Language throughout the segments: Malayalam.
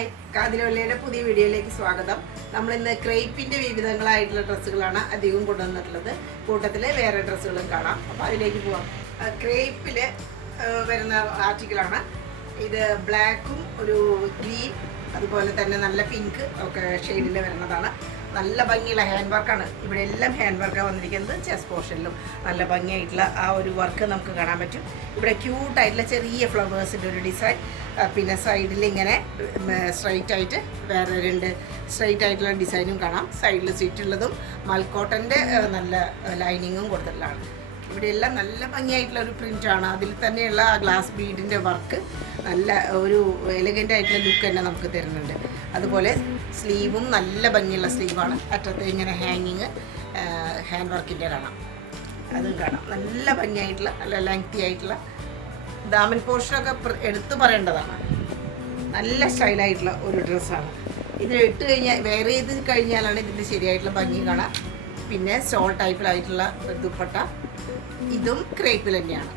ഹായ്, കാതിരവള്ളിയുടെ പുതിയ വീഡിയോയിലേക്ക് സ്വാഗതം. നമ്മളിന്ന് ക്രേപ്പിൻ്റെ വിവിധങ്ങളായിട്ടുള്ള ഡ്രസ്സുകളാണ് അധികം കൊണ്ടുവന്നിട്ടുള്ളത്. കൂട്ടത്തിൽ വേറെ ഡ്രസ്സുകളും കാണാം. അപ്പോൾ അതിലേക്ക് പോവാം. ക്രേപ്പിൽ വരുന്ന ആർട്ടിക്കിളാണ് ഇത്. ബ്ലാക്കും ഒരു ഗ്രീൻ അതുപോലെ തന്നെ നല്ല പിങ്ക് ഒക്കെ ഷെയ്ഡിൽ വരുന്നതാണ്. നല്ല ഭംഗിയുള്ള ഹാൻഡ് വർക്കാണ്. ഇവിടെ എല്ലാം ഹാൻഡ് വർക്കാണ് വന്നിരിക്കുന്നത്. ചെസ്റ്റ് പോർഷനിലും നല്ല ഭംഗിയായിട്ടുള്ള ആ ഒരു വർക്ക് നമുക്ക് കാണാൻ പറ്റും. ഇവിടെ ക്യൂട്ടായിട്ടുള്ള ചെറിയ ഫ്ലവേഴ്സിൻ്റെ ഒരു ഡിസൈൻ, പിന്നെ സൈഡിൽ ഇങ്ങനെ സ്ട്രൈറ്റ് ആയിട്ട് വേറെ രണ്ട് സ്ട്രൈറ്റ് ആയിട്ടുള്ള ഡിസൈനും കാണാം. സൈഡിൽ സീറ്റുള്ളതും മൽക്കോട്ടൻ്റെ നല്ല ലൈനിങ്ങും കൊടുത്തിട്ടുള്ളതാണ്. ഇവിടെയെല്ലാം നല്ല ഭംഗിയായിട്ടുള്ള ഒരു പ്രിൻ്റാണ്. അതിൽ തന്നെയുള്ള ആ ഗ്ലാസ് ബീഡിൻ്റെ വർക്ക് നല്ല ഒരു എലഗൻ്റ് ആയിട്ടുള്ള ലുക്ക് തന്നെ നമുക്ക് തരുന്നുണ്ട്. അതുപോലെ സ്ലീവും നല്ല ഭംഗിയുള്ള സ്ലീവാണ്. അറ്റത്ത് ഇങ്ങനെ ഹാങ്ങിങ് ഹാൻഡ് വർക്കിൻ്റെ കാണാം, അതും കാണാം. നല്ല ഭംഗിയായിട്ടുള്ള നല്ല ലെങ്തി ആയിട്ടുള്ള ദാമൻ പോർഷനൊക്കെ എടുത്തു പറയേണ്ടതാണ്. നല്ല സ്റ്റൈലായിട്ടുള്ള ഒരു ഡ്രസ്സാണ്. ഇത് ഇട്ട് കഴിഞ്ഞാൽ വേറെ ചെയ്ത് കഴിഞ്ഞാലാണ് ഇതിൻ്റെ ശരിയായിട്ടുള്ള ഭംഗി കാണാം. പിന്നെ സ്റ്റോൾ ടൈപ്പിലായിട്ടുള്ള ദുപ്പട്ട, ഇതും ക്രേപ്പിൽ തന്നെയാണ്.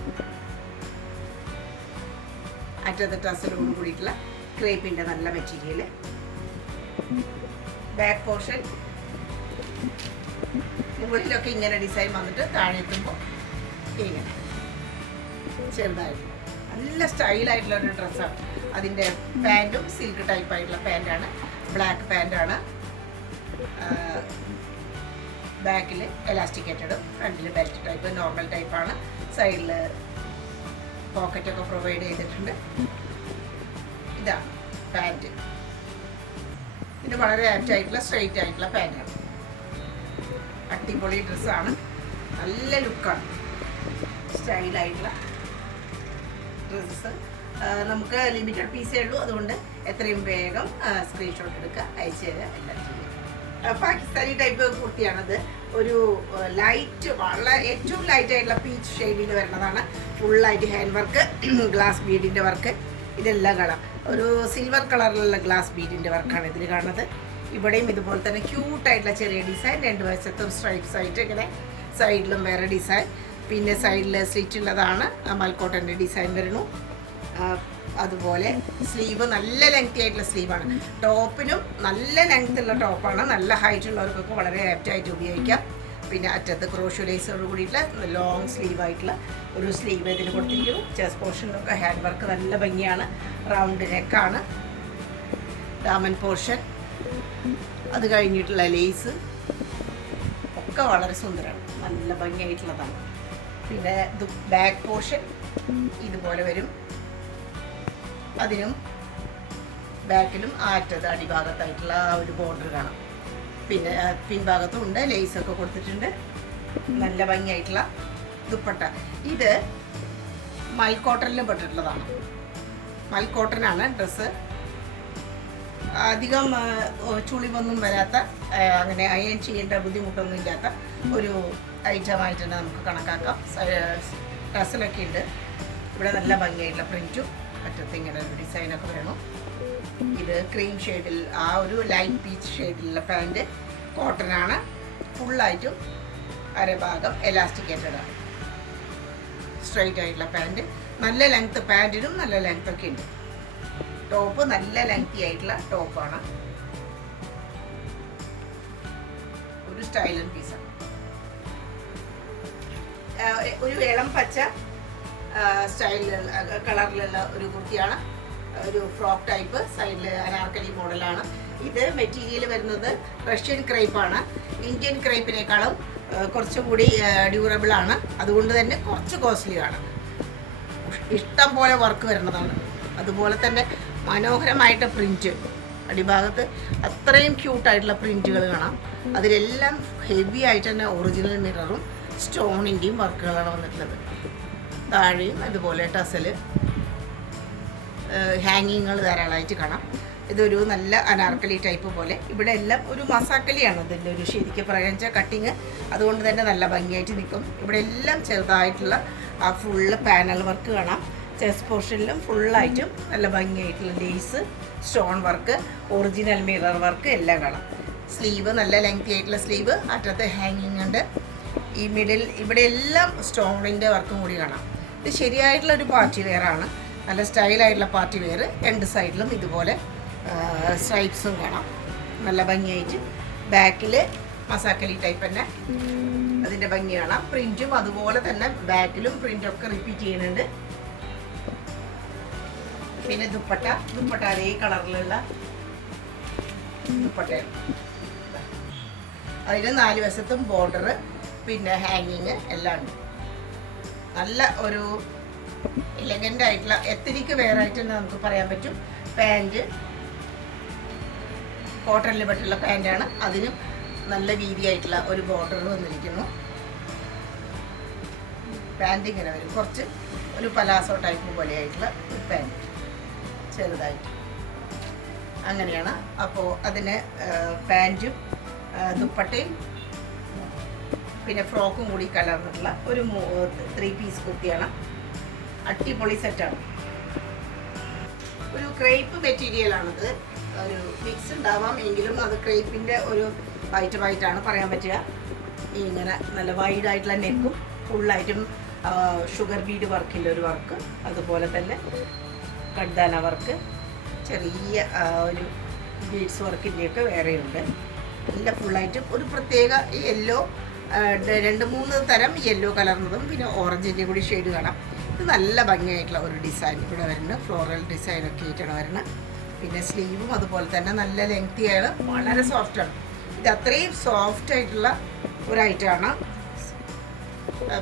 അറ്റത്തെ ടസലോട് കൂടിയിട്ടുള്ള ക്രേപ്പിൻ്റെ നല്ല മെറ്റീരിയൽ. ബാക്ക് പോർഷൻ മുകളിലൊക്കെ ഇങ്ങനെ ഡിസൈൻ വന്നിട്ട് താഴെ എത്തുമ്പോൾ ഇങ്ങനെ ചെറുതായിട്ട് നല്ല സ്റ്റൈലായിട്ടുള്ള ഒരു ഡ്രസ്സാണ്. അതിൻ്റെ പാൻറ്റും സിൽക്ക് ടൈപ്പായിട്ടുള്ള പാൻറ്റാണ്, ബ്ലാക്ക് പാൻറ്റാണ്. ബാക്കിൽ എലാസ്റ്റിക്കേറ്റഡും ഫ്രണ്ടിൽ ബെൽറ്റ് ടൈപ്പ് നോർമൽ ടൈപ്പാണ്. സൈഡിൽ പോക്കറ്റൊക്കെ പ്രൊവൈഡ് ചെയ്തിട്ടുണ്ട്. ഇതാണ് പാൻറ്റ്. ഇത് വളരെ ആപ്റ്റായിട്ടുള്ള സ്ട്രെയിറ്റ് ആയിട്ടുള്ള പാൻറ്റാണ്. അടിപൊളി ഡ്രസ്സാണ്, നല്ല ലുക്കാണ്, സ്റ്റൈലായിട്ടുള്ള ഡ്രസ്സ്. നമുക്ക് ലിമിറ്റഡ് പീസേ ഉള്ളൂ. അതുകൊണ്ട് എത്രയും വേഗം സ്ക്രീൻഷോട്ട് എടുക്കുക, അയച്ചു തരിക, എല്ലാം ചെയ്യുക. പാകിസ്ഥാനി ടൈപ്പ് കുർത്തിയാണത്. ഒരു ലൈറ്റ്, വളരെ ഏറ്റവും ലൈറ്റ് ആയിട്ടുള്ള പീച്ച് ഷെയ്ഡിൽ വരുന്നതാണ്. ഫുള്ളായിട്ട് ഹാൻഡ് വർക്ക്, ഗ്ലാസ് ബീഡിൻ്റെ വർക്ക്, ഇതെല്ലാം കാണാം. ഒരു സിൽവർ കളറിലുള്ള ഗ്ലാസ് ബീഡിൻ്റെ വർക്കാണ് ഇതിൽ കാണുന്നത്. ഇവിടെയും ഇതുപോലെ തന്നെ ക്യൂട്ടായിട്ടുള്ള ചെറിയ ഡിസൈൻ, രണ്ട് വശത്തും സ്ട്രൈപ്സ് ആയിട്ട് ഇങ്ങനെ സൈഡിലും വേറെ ഡിസൈൻ. പിന്നെ സൈഡിൽ സ്ലിറ്റ് ഉള്ളതാണ്, മൽക്കോട്ടൻ്റെ ഡിസൈൻ വരുന്നു. അതുപോലെ സ്ലീവ് നല്ല ലെങ്തി ആയിട്ടുള്ള സ്ലീവാണ്. ടോപ്പിനും നല്ല ലെങ്ത് ഉള്ള ടോപ്പാണ്. നല്ല ഹൈറ്റ് ഉള്ളവർക്കൊക്കെ വളരെ ആപ്റ്റായിട്ട് ഉപയോഗിക്കാം. പിന്നെ അറ്റത്ത് ക്രോഷ്യോ ലേസോട് കൂടിയിട്ടുള്ള ലോങ് സ്ലീവായിട്ടുള്ള ഒരു സ്ലീവ് ഇതിന് കൊടുത്തിരിക്കുന്നു. ചെസ്റ്റ് പോർഷനിലൊക്കെ ഹാൻഡ് വർക്ക് നല്ല ഭംഗിയാണ്. റൗണ്ട് നെക്കാണ്. ദാമൻ പോർഷൻ, അത് കഴിഞ്ഞിട്ടുള്ള ലേസ് ഒക്കെ വളരെ സുന്ദരമാണ്, നല്ല ഭംഗിയായിട്ടുള്ളതാണ്. പിന്നെ ബാക്ക് പോർഷൻ ഇതുപോലെ വരും. അതിനും ബാക്കിലും അറ്റത്ത് അടിഭാഗത്തായിട്ടുള്ള ആ ഒരു ബോർഡർ കാണാം. പിന്നെ പിൻഭാഗത്തും ഉണ്ട്, ലേസൊക്കെ കൊടുത്തിട്ടുണ്ട്. നല്ല ഭംഗിയായിട്ടുള്ള ദുപ്പട്ട. ഇത് മൽക്കോട്ടനിലും പെട്ടിട്ടുള്ളതാണ്. മൽക്കോട്ടനാണ് ഡ്രസ്സ്. അധികം ചുളിവൊന്നും വരാത്ത, അങ്ങനെ അയൺ ചെയ്യേണ്ട ബുദ്ധിമുട്ടൊന്നും ഇല്ലാത്ത ഒരു ഐറ്റമായിട്ട് തന്നെ നമുക്ക് കണക്കാക്കാം. ഡ്രസ്സിലൊക്കെ ഉണ്ട്. ഇവിടെ നല്ല ഭംഗിയായിട്ടുള്ള പ്രിൻറ്റും അറ്റത്ത് ഇങ്ങനെ ഒരു ഡിസൈനൊക്കെ വേണം. ഇത് ക്രീം ഷെയ്ഡിൽ, ആ ഒരു ലൈറ്റ് പീച്ച് ഷെയ്ഡിലുള്ള പാൻറ്റ്, കോട്ടനാണ്. ഫുള്ളായിട്ടും അരഭാഗം എലാസ്റ്റിക്കേറ്റഡാണ്. സ്ട്രൈറ്റ് ആയിട്ടുള്ള പാൻറ്റ്, നല്ല ലെങ്ത്ത്, പാൻറ്റിനും നല്ല ലെങ്ത്തൊക്കെ ഉണ്ട്. ടോപ്പ് നല്ല ലെങ്തി ആയിട്ടുള്ള ടോപ്പാണ്. ഒരു സ്റ്റൈലൻ പീസാണ്. ഒരു ഇളം പച്ച സ്റ്റൈലിലുള്ള കളറിലുള്ള ഒരു കുർത്തിയാണ്. ഒരു ഫ്രോക്ക് ടൈപ്പ്, സൈഡിൽ അനാർക്കലി മോഡലാണ്. ഇത് മെറ്റീരിയൽ വരുന്നത് റഷ്യൻ ക്രേപ്പാണ്. ഇന്ത്യൻ ക്രേപ്പിനേക്കാളും കുറച്ചും കൂടി ഡ്യൂറബിൾ ആണ്. അതുകൊണ്ട് തന്നെ കുറച്ച് കോസ്റ്റ്ലിയാണ്. ഇഷ്ടം പോലെ വർക്ക് വരുന്നതാണ്. അതുപോലെ തന്നെ മനോഹരമായിട്ട് പ്രിൻറ്റ് അടിഭാഗത്ത് അത്രയും ക്യൂട്ടായിട്ടുള്ള പ്രിൻറ്റുകൾ കാണാം. അതിലെല്ലാം ഹെവി ആയിട്ട് തന്നെ ഒറിജിനൽ മിററും സ്റ്റോണിൻ്റെയും വർക്കുകളാണ് വന്നിട്ടുള്ളത്. താഴെയും അതുപോലെ ടസൽ ഹാങ്ങിങ്ങുകൾ ധാരാളമായിട്ട് കാണാം. ഇതൊരു നല്ല അനാർക്കലി ടൈപ്പ് പോലെ. ഇവിടെ എല്ലാം ഒരു മസാക്കലിയാണ് ഇതിൻ്റെ ഒരു ശരിക്കും പറയാച്ച കട്ടിങ്. അതുകൊണ്ട് തന്നെ നല്ല ഭംഗിയായിട്ട് നിൽക്കും. ഇവിടെ എല്ലാം ചെറുതായിട്ടുള്ള ആ ഫുള്ള് പാനൽ വർക്ക് കാണാം. ചെസ്റ്റ് പോർഷനിലും ഫുള്ളായിട്ടും നല്ല ഭംഗിയായിട്ടുള്ള lace, stone work, original mirror work എല്ലാം കാണാം. സ്ലീവ് നല്ല ലെങ്തി ആയിട്ടുള്ള സ്ലീവ്, അറ്റത്ത് ഹാങ്ങിങ് ഉണ്ട്. ഈ മിഡിൽ ഇവിടെ എല്ലാം സ്റ്റോണിൻ്റെ വർക്കും കൂടി കാണാം. ഇത് ശരിയായിട്ടുള്ള ഒരു പാർട്ടി വെയറാണ്. നല്ല സ്റ്റൈലായിട്ടുള്ള പാർട്ടി വെയർ. രണ്ട് സൈഡിലും ഇതുപോലെ സ്ട്രൈപ്സും കാണാം, നല്ല ഭംഗിയായിട്ട്. ബാക്കിൽ മസാക്കലി ടൈപ്പ് തന്നെ അതിൻ്റെ ഭംഗി കാണാം. പ്രിൻറ്റും അതുപോലെ തന്നെ ബാക്കിലും പ്രിൻ്റൊക്കെ റിപ്പീറ്റ് ചെയ്യുന്നുണ്ട്. പിന്നെ ദുപ്പട്ട അതേ കളറിലുള്ള ദുപ്പട്ടയാണ്. അതിന് 4 വശത്തും ബോർഡർ, പിന്നെ ഹാങ്ങിങ് എല്ലാം ഉണ്ട്. നല്ല ഒരു എലഗൻ്റ് ആയിട്ടുള്ള എത്തനിക്ക് വെയർ ആയിട്ട് തന്നെ നമുക്ക് പറയാൻ പറ്റും. പാൻറ് കോട്ടണിൽ പെട്ടുള്ള പാൻറ്റാണ്. അതിനും നല്ല വീതിയായിട്ടുള്ള ഒരു ബോർഡർ വന്നിരിക്കുന്നു. പാൻറ് ഇങ്ങനെ വരും, കുറച്ച് ഒരു പലാസോ ടൈപ്പ് പോലെയായിട്ടുള്ള ഒരു പാൻറ് ചെറുതായിട്ട് അങ്ങനെയാണ്. അപ്പോൾ അതിന് പാൻറ്റും ദുപ്പട്ടയും പിന്നെ ഫ്രോക്കും കൂടി കലർന്നിട്ടുള്ള ഒരു 3 പീസ് കുർത്തിയാണ്. അടിപൊളി സെറ്റാണ്. ഒരു ക്രേപ്പ് മെറ്റീരിയലാണിത്. ഒരു മിക്സ് ഉണ്ടാവാം, എങ്കിലും അത് ക്രേപ്പിൻ്റെ ഒരു ഐറ്റമായിട്ടാണ് പറയാൻ പറ്റുക. ഇങ്ങനെ നല്ല വൈഡായിട്ടുള്ള നെക്കും ഫുള്ളായിട്ടും ഷുഗർ ബീഡ് വർക്കിൻ്റെ ഒരു വർക്ക്, അതുപോലെ തന്നെ കഡ്ദാന വർക്ക്, ചെറിയ ഒരു ബീഡ്സ് വർക്കിൻ്റെയൊക്കെ വേറെയുണ്ട്. എല്ലാം ഫുള്ളായിട്ടും ഒരു പ്രത്യേക യെല്ലോ, 2-3 തരം യെല്ലോ കലർന്നതും പിന്നെ ഓറഞ്ചിൻ്റെ കൂടി ഷെയ്ഡ് കാണാം. ഇത് നല്ല ഭംഗിയായിട്ടുള്ള ഒരു ഡിസൈൻ ഇവിടെ വരുന്നത്, ഫ്ലോറൽ ഡിസൈനൊക്കെ ആയിട്ടാണ് വരുന്നത്. പിന്നെ സ്ലീവും അതുപോലെ തന്നെ നല്ല ലെങ്തിയാണ്, വളരെ സോഫ്റ്റാണ്. ഇത് അത്രയും സോഫ്റ്റ് ആയിട്ടുള്ള ഒരു ഐറ്റമാണ്.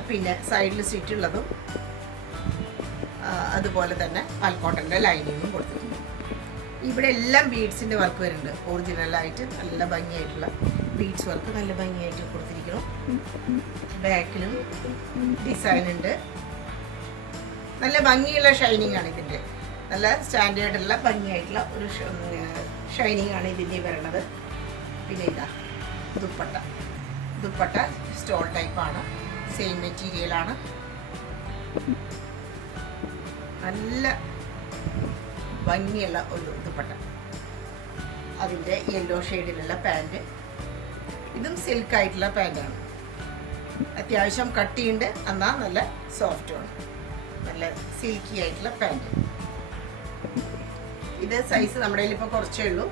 പിന്നെ സൈഡിൽ സ്റ്റിച്ചുള്ളതും അതുപോലെ തന്നെ മൽക്കോട്ടൻ്റെ ലൈനിങ്ങും കൊടുത്തിട്ടുണ്ട്. ഇവിടെ എല്ലാം ബീഡ്സിൻ്റെ വർക്ക് വരുന്നുണ്ട്. ഒറിജിനലായിട്ട് നല്ല ഭംഗിയായിട്ടുള്ള ബീഡ്സ് വർക്ക് നല്ല ഭംഗിയായിട്ട് കൊടുത്തിരിക്കുന്നു. ബാക്കിലും ഡിസൈൻ ഉണ്ട്. നല്ല ഭംഗിയുള്ള ഷൈനിങ് ആണ് ഇതിൻ്റെ. നല്ല സ്റ്റാൻഡേർഡുള്ള ഭംഗിയായിട്ടുള്ള ഒരു ഷൈനിങ് ആണ് ഇതിൻ്റെ വരുന്നത്. പിന്നെ ഇതാ ദുപ്പട്ട സ്റ്റോൾ ടൈപ്പാണ്, സെയിം മെറ്റീരിയലാണ്. നല്ല ഭംഗിയുള്ള ഒരു ദുപ്പട്ട. അതിൻ്റെ യെല്ലോ ഷെയ്ഡിലുള്ള പാൻറ്. ഇതും സിൽക്കായിട്ടുള്ള പാൻറ്റാണ്. അത്യാവശ്യം കട്ടിയുണ്ട്, എന്നാൽ നല്ല സോഫ്റ്റുമാണ്. നല്ല സിൽക്കി ആയിട്ടുള്ള പാൻറ്. ഇത് സൈസ് നമ്മുടെ കയ്യിൽ ഇപ്പോൾ കുറച്ചേ ഉള്ളൂ.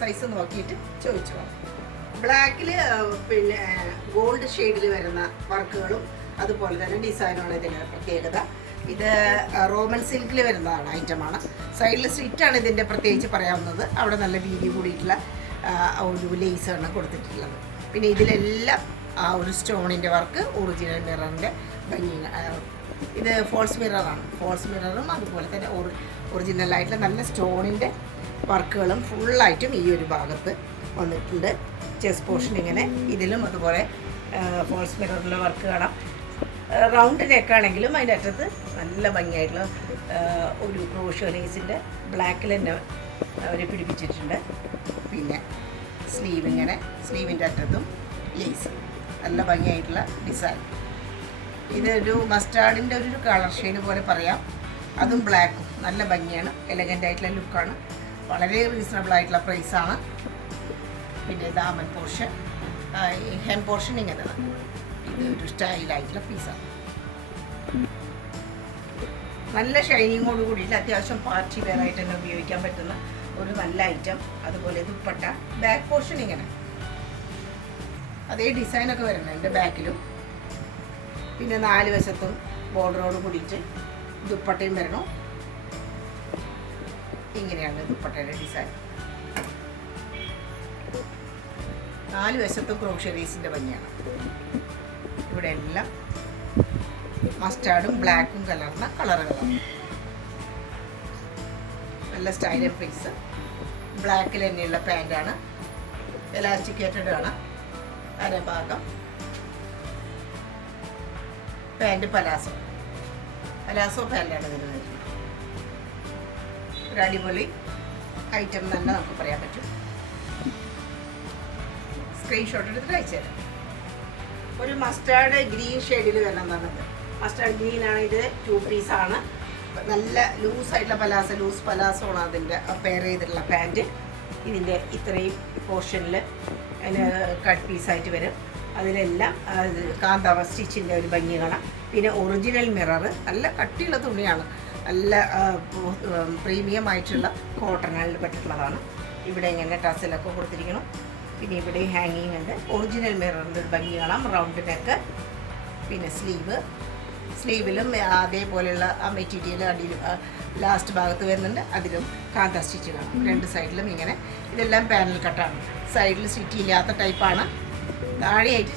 സൈസ് നോക്കിയിട്ട് ചോദിച്ചു. ബ്ലാക്കിൽ പിന്നെ ഗോൾഡ് ഷെയ്ഡിൽ വരുന്ന വർക്കുകളും അതുപോലെ തന്നെ ഡിസൈനുമാണ് ഇതിൻ്റെ പ്രത്യേകത. ഇത് റോമൻ സിൽക്കിൽ വരുന്നതാണ്, ഐറ്റമാണ്. സൈഡിൽ സ്റ്റിറ്റാണ് ഇതിൻ്റെ പ്രത്യേകിച്ച് പറയാവുന്നത്. അവിടെ നല്ല വീതി കൂടിയിട്ടുള്ള ഒരു ലേസാണ് കൊടുത്തിട്ടുള്ളത്. പിന്നെ ഇതിലെല്ലാം ആ ഒരു സ്റ്റോണിൻ്റെ വർക്ക്, ഒറിജിനൽ മിററിൻ്റെ ഭംഗി. ഇത് ഫോൾസ് മിററാണ്. ഫോൾസ് മിററും അതുപോലെ തന്നെ ഒറിജിനലായിട്ടുള്ള നല്ല സ്റ്റോണിൻ്റെ വർക്കുകളും ഫുള്ളായിട്ടും ഈ ഒരു ഭാഗത്ത് വന്നിട്ടുണ്ട്. ചെസ്റ്റ് പോർഷൻ ഇങ്ങനെ, ഇതിലും അതുപോലെ ഫോൾസ് മിററിൻ്റെ വർക്ക് കാണാം. റൗണ്ട് നെക്കാണെങ്കിലും അതിൻ്റെ അറ്റത്ത് നല്ല ഭംഗിയായിട്ടുള്ള ഒരു ക്രോഷ്യോ ലേസിൻ്റെ ബ്ലാക്കിൽ തന്നെ അവർ പിടിപ്പിച്ചിട്ടുണ്ട്. പിന്നെ സ്ലീവ് ഇങ്ങനെ, സ്ലീവിൻ്റെ അറ്റത്തും ലേസ്, നല്ല ഭംഗിയായിട്ടുള്ള ഡിസൈൻ. ഇതൊരു മസ്റ്റാർഡിൻ്റെ ഒരു കളർ ഷെയ്ഡ് പോലെ പറയാം. അതും ബ്ലാക്കും നല്ല ഭംഗിയാണ്, എലഗൻ്റ് ആയിട്ടുള്ള ലുക്കാണ്. വളരെ റീസണബിൾ ആയിട്ടുള്ള പ്രൈസാണ്. പിന്നെ ദാമൻ പോർഷൻ, ഹെം പോർഷൻ ഇങ്ങനെ, ഇതൊരു സ്റ്റൈലായിട്ടുള്ള പീസാണ്. നല്ല ഷൈനിങ്ങോട് കൂടിയിട്ട് അത്യാവശ്യം പാർട്ടി വെയർ ആയിട്ട് തന്നെ ഉപയോഗിക്കാൻ പറ്റുന്ന ഒരു നല്ല ഐറ്റം. അതുപോലെ ദുപ്പട്ട, ബാക്ക് പോർഷൻ ഇങ്ങനെ അതേ ഡിസൈനൊക്കെ വരുന്നത് എൻ്റെ ബാക്കിലും. പിന്നെ 4 വശത്തും ബോർഡറോട് കൂടിയിട്ട് ദുപ്പട്ടയും വരണം. ഇങ്ങനെയാണ് ദുപ്പട്ടയുടെ ഡിസൈൻ. 4 വശത്തും ക്രോഷ്യോ ലേസിൻ്റെ ഭംഗിയാണ്. ഇവിടെ എല്ലാം മസ്റ്റാർഡും ബ്ലാക്കും കലർന്ന കളറുകളാണ്. നല്ല സ്റ്റൈലൻ പീസ്. ബ്ലാക്കിൽ തന്നെയുള്ള പാൻറ്റാണ്, എലാസ്റ്റിക്കേറ്റഡ് ആണ്. അരഭാഗം പാൻറ്റ് പലാസോ പാൻറ്റാണ് വരുന്നത്. ഒരു അടിപൊളി ഐറ്റം തന്നെ നമുക്ക് പറയാൻ പറ്റും. സ്ക്രീൻഷോട്ട് എടുത്തിട്ട് അയച്ചു തരാം. ഒരു മസ്റ്റാർഡ് ഗ്രീൻ ഷെയ്ഡിൽ വരണം പറഞ്ഞത്. മസ്റ്റാർഡ് ഗ്രീൻ ആണ്. ഇത് 2 പീസാണ്. നല്ല ലൂസായിട്ടുള്ള പലാസോ, ലൂസ് പലാസോ ആണ് അതിൻ്റെ പെയർ ചെയ്തിട്ടുള്ള പാൻറ്റ്. ഇതിൻ്റെ ഇത്രയും പോർഷനിൽ കട്ട് പീസായിട്ട് വരും. അതിലെല്ലാം കാന്താവ സ്റ്റിച്ചിൻ്റെ ഒരു ഭംഗി കാണാം. പിന്നെ ഒറിജിനൽ മിറർ, നല്ല കട്ടിയുള്ള തുണിയാണ്. നല്ല പ്രീമിയം ആയിട്ടുള്ള കോട്ടണിൽ പെട്ടിട്ടുള്ളതാണ്. ഇവിടെ ഇങ്ങനെ ടസിലൊക്കെ കൊടുത്തിരിക്കണം. പിന്നെ ഇവിടെ ഹാങ്ങിങ് ഉണ്ട്. ഒറിജിനൽ മിററിൻ്റെ ഒരു ഭംഗി കാണാം. റൗണ്ട് നെക്ക്, പിന്നെ സ്ലീവിലും അതേപോലെയുള്ള ആ മെറ്റീരിയൽ അടിയിലും ലാസ്റ്റ് ഭാഗത്ത് വരുന്നുണ്ട്. അതിലും കാന്ത സ്റ്റിച്ച് കാണാം. രണ്ട് സൈഡിലും ഇങ്ങനെ. ഇതെല്ലാം പാനൽ കട്ടാണ്. സൈഡിൽ സ്റ്റിച്ച് ഇല്ലാത്ത ടൈപ്പാണ്. താഴെയായിട്ട്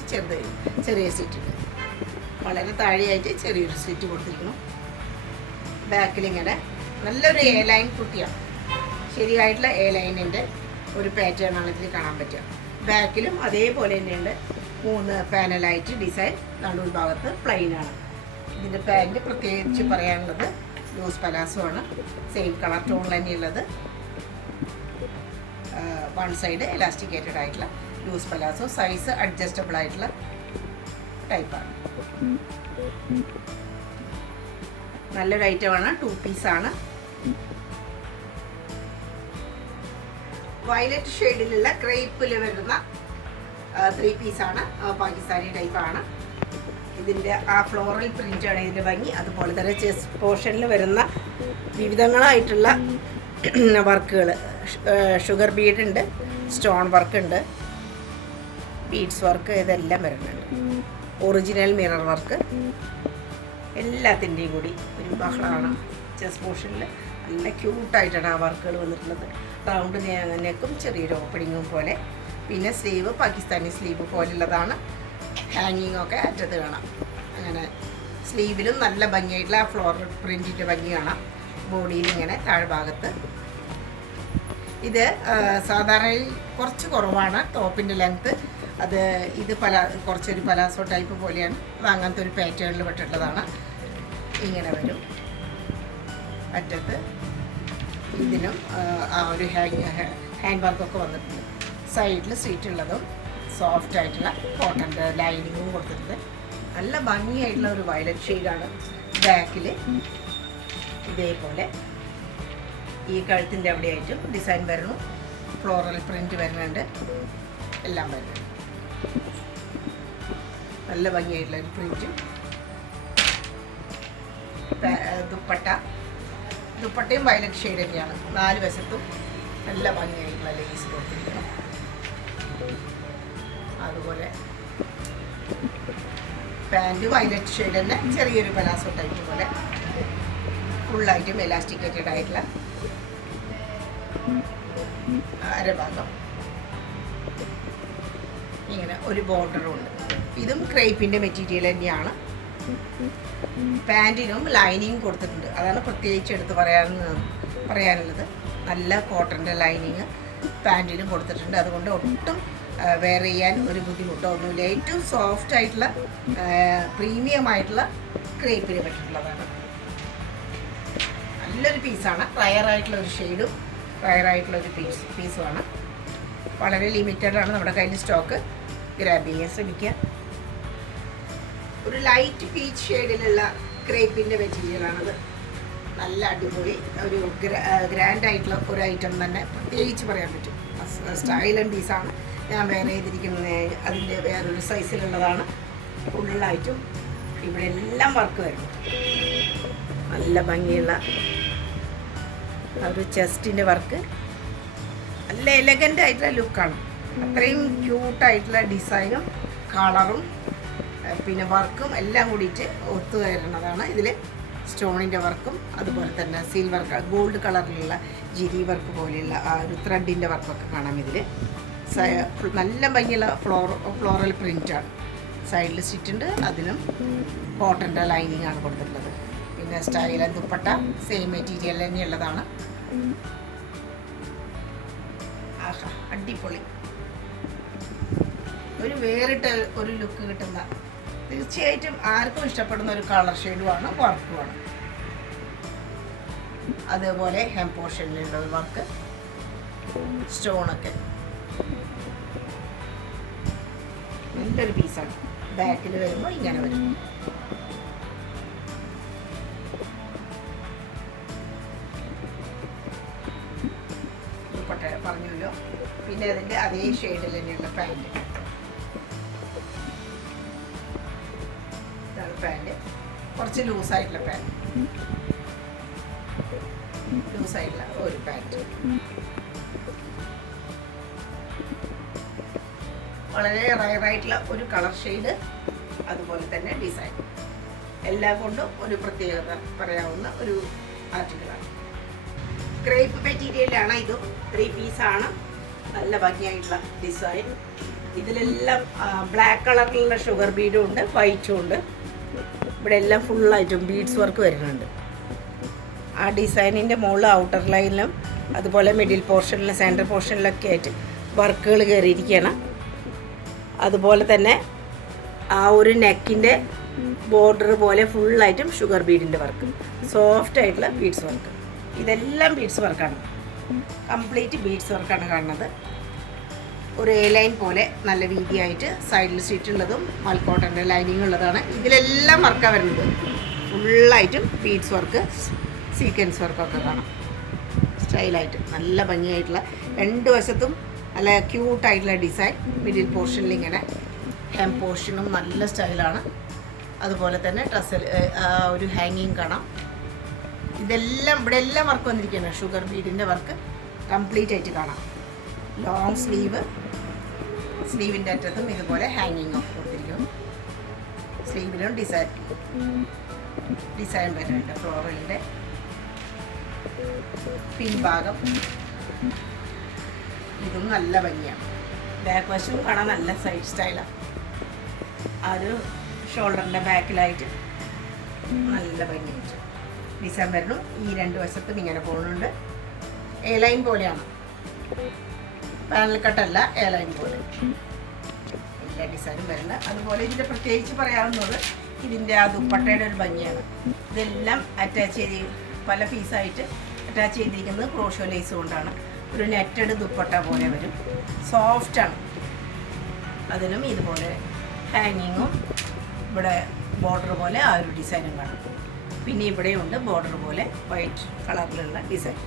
ചെറിയ സ്റ്റിറ്റുണ്ട്. വളരെ താഴെയായിട്ട് ചെറിയൊരു സ്റ്റിച്ച് കൊടുത്തിരിക്കുന്നു. ബാക്കിലിങ്ങനെ നല്ലൊരു എ ലൈൻ കുട്ടിയാണ്. ശരിയായിട്ടുള്ള എ ലൈനിൻ്റെ ഒരു പാറ്റേൺ ആണ് ഇതിൽ കാണാൻ പറ്റുക. ബാക്കിലും അതേപോലെ തന്നെയുണ്ട്. 3 പാനലായിട്ട് ഡിസൈൻ. നടുവിൽ ഭാഗത്ത് പ്ലെയിനാണ്. ഇതിൻ്റെ പാൻറ്റ് പ്രത്യേകിച്ച് പറയാനുള്ളത് ലൂസ് പലാസോ ആണ്. സെയിം കളർ ടോണിൽ തന്നെയുള്ളത്. 1 സൈഡ് എലാസ്റ്റിക്കേറ്റഡ് ആയിട്ടുള്ള ലൂസ് പലാസോ. സൈസ് അഡ്ജസ്റ്റബിൾ ആയിട്ടുള്ള ടൈപ്പാണ്. നല്ലൊരു ഐറ്റമാണ്. 2 പീസാണ്. വയലറ്റ് ഷെയ്ഡിലുള്ള ക്രേപ്പിൽ വരുന്ന 3 പീസാണ്. പാകിസ്ഥാനി ടൈപ്പാണ്. ഇതിൻ്റെ ആ ഫ്ലോറൽ പ്രിൻ്റാണ് ഇതിൻ്റെ ഭംഗി. അതുപോലെ തന്നെ ചെസ്റ്റ് പോർഷനിൽ വരുന്ന വിവിധങ്ങളായിട്ടുള്ള വർക്കുകൾ. ഷുഗർ ബീഡ് ഉണ്ട്, സ്റ്റോൺ വർക്ക് ഉണ്ട്, ബീഡ്സ് വർക്ക്, ഇതെല്ലാം വരുന്നുണ്ട്. ഒറിജിനൽ മിറർ വർക്ക് എല്ലാത്തിൻ്റെയും കൂടി ഒരു ബഹളമാണ്. ചെസ്റ്റ് പോർഷനിൽ നല്ല ക്യൂട്ടായിട്ടാണ് ആ വർക്കുകൾ വന്നിട്ടുള്ളത്. റൗണ്ട് നെക്കും ചെറിയൊരു ഓപ്പണിങ്ങും പോലെ. പിന്നെ സ്ലീവ് പാകിസ്ഥാനി സ്ലീവ് പോലുള്ളതാണ്. ഹാങ്ങിങ് ഒക്കെ അറ്റത്ത് കാണാം. അങ്ങനെ സ്ലീവിലും നല്ല ഭംഗിയായിട്ടുള്ള ആ ഫ്ലോറൽ പ്രിൻറ്റിൻ്റെ ഭംഗി കാണാം. ബോഡിയിൽ ഇങ്ങനെ താഴ്ഭാഗത്ത്. ഇത് സാധാരണ കുറച്ച് കുറവാണ് ടോപ്പിൻ്റെ ലെങ്ത്ത്. ഇത് കുറച്ചൊരു പലാസോ ടൈപ്പ് പോലെയാണ്. അത് അങ്ങനത്തെ ഒരു പാറ്റേണിൽ പെട്ടിട്ടുള്ളതാണ്. ഇങ്ങനെ വരും അറ്റത്ത്. ഇതിനും ആ ഒരു ഹാൻഡ് വർക്കൊക്കെ വന്നിട്ടുണ്ട്. സൈഡിൽ സീറ്റ് ഉള്ളതും സോഫ്റ്റ് ആയിട്ടുള്ള കോട്ടൻ്റെ ലൈനിങ്ങും കൊടുത്തിട്ടുണ്ട്. നല്ല ഭംഗിയായിട്ടുള്ള ഒരു വയലറ്റ് ഷെയ്ഡാണ്. ബാക്കിൽ ഇതേപോലെ ഈ കഴുത്തിൻ്റെ അവിടെയായിട്ടും ഡിസൈൻ വരുന്നു. ഫ്ലോറൽ പ്രിൻറ്റ് വരുന്നുണ്ട്. എല്ലാം വരുന്നുണ്ട്. നല്ല ഭംഗിയായിട്ടുള്ള ഒരു പ്രിൻറ്റ്. ദുപ്പട്ടയും വയലറ്റ് ഷെയ്ഡ് തന്നെയാണ്. 4 വശത്തും നല്ല ഭംഗിയായിട്ടുള്ള ലേസ് കൊടുത്തിരിക്കണം. അതുപോലെ പാൻറ് വയലറ്റ് ഷെയ്ഡ് തന്നെ, ചെറിയൊരു പലാസോ ടൈപ്പ് പോലെ. ഫുള്ളായിട്ടും എലാസ്റ്റിക്കേറ്റഡ് ആയിട്ടുള്ള അരഭാഗം. ഇങ്ങനെ ഒരു ബോർഡറും ഉണ്ട്. ഇതും ക്രേപ്പിൻ്റെ മെറ്റീരിയൽ തന്നെയാണ്. പാൻറ്റിനും ലൈനിങ് കൊടുത്തിട്ടുണ്ട്. അതാണ് പ്രത്യേകിച്ച് എടുത്ത് പറയാനുള്ളത്. നല്ല കോട്ടൻ്റെ ലൈനിങ് പാൻറ്റിനും കൊടുത്തിട്ടുണ്ട്. അതുകൊണ്ട് ഒട്ടും വെയർ ചെയ്യാൻ ഒരു ബുദ്ധിമുട്ടൊന്നുമില്ല. ഏറ്റവും സോഫ്റ്റ് ആയിട്ടുള്ള പ്രീമിയം ആയിട്ടുള്ള ക്രേപ്പിന് പറ്റിയിട്ടുള്ളതാണ്. നല്ലൊരു പീസാണ്. റയറായിട്ടുള്ള ഒരു ഷെയ്ഡും റയറായിട്ടുള്ള ഒരു പീസുമാണ്. വളരെ ലിമിറ്റഡാണ് നമ്മുടെ കയ്യിൽ സ്റ്റോക്ക്. ഗ്രാബ് ചെയ്യാൻ ശ്രമിക്കുക. ഒരു ലൈറ്റ് പീച്ച് ഷെയ്ഡിലുള്ള ക്രേപ്പിൻ്റെ മെറ്റീരിയലാണത്. നല്ല അടിപൊളി ഒരു ഗ്രാൻഡായിട്ടുള്ള ഒരു ഐറ്റം തന്നെ പ്രത്യേകിച്ച് പറയാൻ പറ്റും. സ്റ്റൈൽ ആൻഡ് പീസാണ്. ഞാൻ വേറെ ചെയ്തിരിക്കുന്നത് അതിൻ്റെ വേറൊരു സൈസിലുള്ളതാണ്. ഫുള്ളായിട്ടും ഇവിടെ എല്ലാം വർക്ക് വരും. നല്ല ഭംഗിയുള്ള ഒരു ചെസ്റ്റിൻ്റെ വർക്ക്. നല്ല എലഗൻ്റ് ആയിട്ടുള്ള ലുക്കാണ്. അത്രയും ക്യൂട്ടായിട്ടുള്ള ഡിസൈനും കളറും പിന്നെ വർക്കും എല്ലാം കൂടിയിട്ട് ഒത്തുവരുന്നതാണ്. ഇതിൽ സ്റ്റോണിൻ്റെ വർക്കും അതുപോലെ തന്നെ സിൽവർ ഗോൾഡ് കളറിലുള്ള ജിരി വർക്ക് പോലെയുള്ള ആ ഒരു ത്രെഡിൻ്റെ വർക്കൊക്കെ കാണാം. ഇതിൽ നല്ല ഭംഗിയുള്ള ഫ്ലോറൽ പ്രിൻ്റാണ്. സൈഡിൽ സ്റ്റിച്ചുണ്ട്. അതിലും കോട്ടൻ്റെ ലൈനിങ് ആണ് കൊടുത്തിട്ടുള്ളത്. പിന്നെ സ്റ്റൈൽ ദുപ്പട്ട സെയിം മെറ്റീരിയൽ തന്നെയുള്ളതാണ്. ആഹാ, അടിപൊളി. ഒരു വേറിട്ട ഒരു ലുക്ക് കിട്ടുന്ന, തീർച്ചയായിട്ടും ആർക്കും ഇഷ്ടപ്പെടുന്ന ഒരു കളർ ഷെയ്ഡുമാണ്, വർക്കുമാണ്. അതേപോലെ ഹെം പോർഷനിലുള്ള ഒരു വർക്ക്, സ്റ്റോണൊക്കെ നല്ലൊരു പീസാണ്. ബാക്കിൽ വരുമ്പോൾ ഇങ്ങനെ വരും. പറഞ്ഞല്ലോ. പിന്നെ അതിൻ്റെ അതേ ഷെയ്ഡിൽ തന്നെയുള്ള പാൻറ്. ഇതാണ് പാൻറ്. കുറച്ച് ലൂസായിട്ടുള്ള പാൻറ്. ലൂസ് ആയിട്ടുള്ള ഒരു പാൻറ്. വളരെ റയറായിട്ടുള്ള ഒരു കളർ ഷെയ്ഡ്, അതുപോലെ തന്നെ ഡിസൈൻ, എല്ലാം കൊണ്ടും ഒരു പ്രത്യേകത പറയാവുന്ന ഒരു ആർട്ടിക്കിളാണ്. ക്രേപ്പ് മെറ്റീരിയലാണ്. ഇതും 3 പീസാണ്. നല്ല ഭംഗിയായിട്ടുള്ള ഡിസൈൻ. ഇതിലെല്ലാം ബ്ലാക്ക് കളറിലുള്ള ഷുഗർ ബീഡും ഉണ്ട്, വൈറ്റും ഉണ്ട്. ഇവിടെ എല്ലാം ഫുള്ളായിട്ടും ബീഡ്സ് വർക്ക് വരുന്നുണ്ട്. ആ ഡിസൈനിൻ്റെ മുകളിൽ ഔട്ടർ ലൈനിലും അതുപോലെ മിഡിൽ പോർഷനിലും സെൻറ്റർ പോർഷനിലൊക്കെ ആയിട്ട് വർക്കുകൾ കയറിയിരിക്കുകയാണ്. അതുപോലെ തന്നെ ആ ഒരു നെക്കിൻ്റെ ബോർഡർ പോലെ ഫുള്ളായിട്ടും ഷുഗർ ബീഡിൻ്റെ വർക്ക്, സോഫ്റ്റ് ആയിട്ടുള്ള ബീഡ്സ് വർക്ക്. ഇതെല്ലാം ബീഡ്സ് വർക്കാണ്, കംപ്ലീറ്റ് ബീഡ്സ് വർക്കാണ് കാണുന്നത്. ഒരു എ ലൈൻ പോലെ നല്ല വീതിയായിട്ട് സൈഡിൽ സ്റ്റിച്ചുള്ളതും മൽക്കോട്ടൻ്റെ ലൈനിങ് ഉള്ളതാണ്. ഇതിലെല്ലാം വർക്കാണ് വരുന്നത്. ഫുള്ളായിട്ടും ബീഡ്സ് വർക്ക്, സീക്വൻസ് വർക്കൊക്കെ കാണാം. സ്റ്റൈലായിട്ട് നല്ല ഭംഗിയായിട്ടുള്ള 2 വശത്തും നല്ല ക്യൂട്ടായിട്ടുള്ള ഡിസൈൻ. മിഡിൽ പോർഷനിൽ ഇങ്ങനെ ഹെം പോർഷനും നല്ല സ്റ്റൈലാണ്. അതുപോലെ തന്നെ ഡ്രസ്സിൽ ഒരു ഹാങ്ങിങ് കാണാം. ഇതെല്ലാം ഇവിടെ എല്ലാം വർക്ക് വന്നിരിക്കുകയാണ്. ഷുഗർ ബീഡിൻ്റെ വർക്ക് കംപ്ലീറ്റ് ആയിട്ട് കാണാം. ലോങ് സ്ലീവ്, സ്ലീവിൻ്റെ അറ്റത്തും ഇതുപോലെ ഹാങ്ങിങ് ഒക്കെ കൊടുത്തിരിക്കും. സ്ലീവിലും ഡിസൈൻ വരുന്നുണ്ട്. ഫ്ലോറലിൻ്റെ പിൻഭാഗം ഇതും നല്ല ഭംഗിയാണ്. ബാക്ക് വശവും കാണാൻ നല്ല സൈഡ് സ്റ്റൈലാണ്. ആ ഒരു ഷോൾഡറിൻ്റെ ബാക്കിലായിട്ട് നല്ല ഭംഗിയായിട്ട് ഡിസൈൻ വരുന്നു. ഈ 2 വശത്തും ഇങ്ങനെ പോകുന്നുണ്ട്. എ ലൈൻ പോലെയാണ്, പാനൽ കട്ടല്ല, എ ലൈൻ പോലെ എല്ലാ ഡിസൈനും വരുന്നത്. അതുപോലെ ഇതിൻ്റെ പ്രത്യേകിച്ച് പറയാവുന്നത് ഇതിൻ്റെ ആ ദുപ്പട്ടയുടെ ഒരു ഭംഗിയാണ്. ഇതെല്ലാം അറ്റാച്ച് ചെയ്ത് പല പീസായിട്ട് അറ്റാച്ച് ചെയ്തിരിക്കുന്നത് ക്രോഷോ ലേസ് കൊണ്ടാണ്. ഒരു നെറ്റഡ് ദുപ്പട്ട പോലെ വരും, സോഫ്റ്റാണ്. അതിനും ഇതുപോലെ ഹാങ്ങിങ്ങും ഇവിടെ ബോർഡർ പോലെ ആ ഒരു ഡിസൈനും കാണാം. പിന്നെ ഇവിടെയുണ്ട് ബോർഡർ പോലെ വൈറ്റ് കളറിലുള്ള ഡിസൈൻ.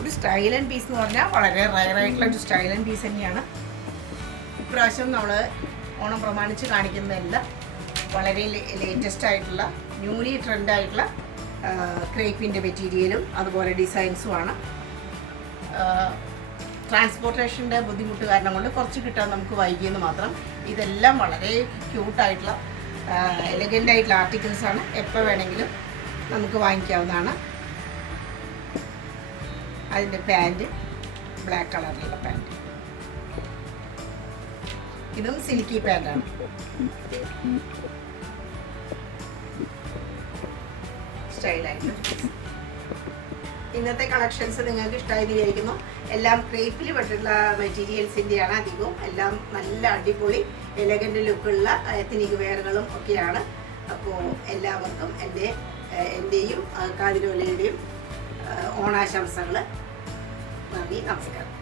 ഒരു സ്റ്റൈൽ ആൻഡ് പീസ് എന്ന് പറഞ്ഞാൽ വളരെ റയറായിട്ടുള്ള ഒരു സ്റ്റൈൽ ആൻഡ് പീസ് തന്നെയാണ്. ഇപ്രാവശ്യം നമ്മൾ ഓണം പ്രമാണിച്ച് കാണിക്കുന്നതെല്ലാം വളരെ ലേറ്റസ്റ്റ് ആയിട്ടുള്ള ന്യൂലി ട്രെൻഡായിട്ടുള്ള ക്രേപ്പിൻ്റെ മെറ്റീരിയലും അതുപോലെ ഡിസൈൻസുമാണ്. ട്രാൻസ്പോർട്ടേഷൻ്റെ ബുദ്ധിമുട്ട് കാരണം കൊണ്ട് കുറച്ച് കിട്ടാൻ നമുക്ക് വൈകിയെന്ന് മാത്രം. ഇതെല്ലാം വളരെ ക്യൂട്ടായിട്ടുള്ള എലഗൻ്റ് ആയിട്ടുള്ള ആർട്ടിക്കിൾസാണ്. എപ്പോൾ വേണമെങ്കിലും നമുക്ക് വാങ്ങിക്കാവുന്നതാണ്. അതിൻ്റെ പാൻറ്റ് ബ്ലാക്ക് കളറിലുള്ള പാൻറ്റ്, ഇതും സിൽക്കി പാൻറ്റാണ്. സ്റ്റൈലായിട്ട് ഇന്നത്തെ കളക്ഷൻസ് നിങ്ങൾക്ക് ഇഷ്ടമായി വിചാരിക്കുന്നു. എല്ലാം ക്രേപ്പിൽ പെട്ടിട്ടുള്ള മെറ്റീരിയൽസിൻ്റെയാണ് അധികവും. എല്ലാം നല്ല അടിപൊളി എലഗൻ്റ് ലുക്കുള്ള എത്നിക് വെയറുകളും ഒക്കെയാണ്. അപ്പോൾ എല്ലാവർക്കും എൻ്റെയും കാതിരോലയുടെയും ഓണാശംസകൾ. നന്ദി, നമസ്കാരം.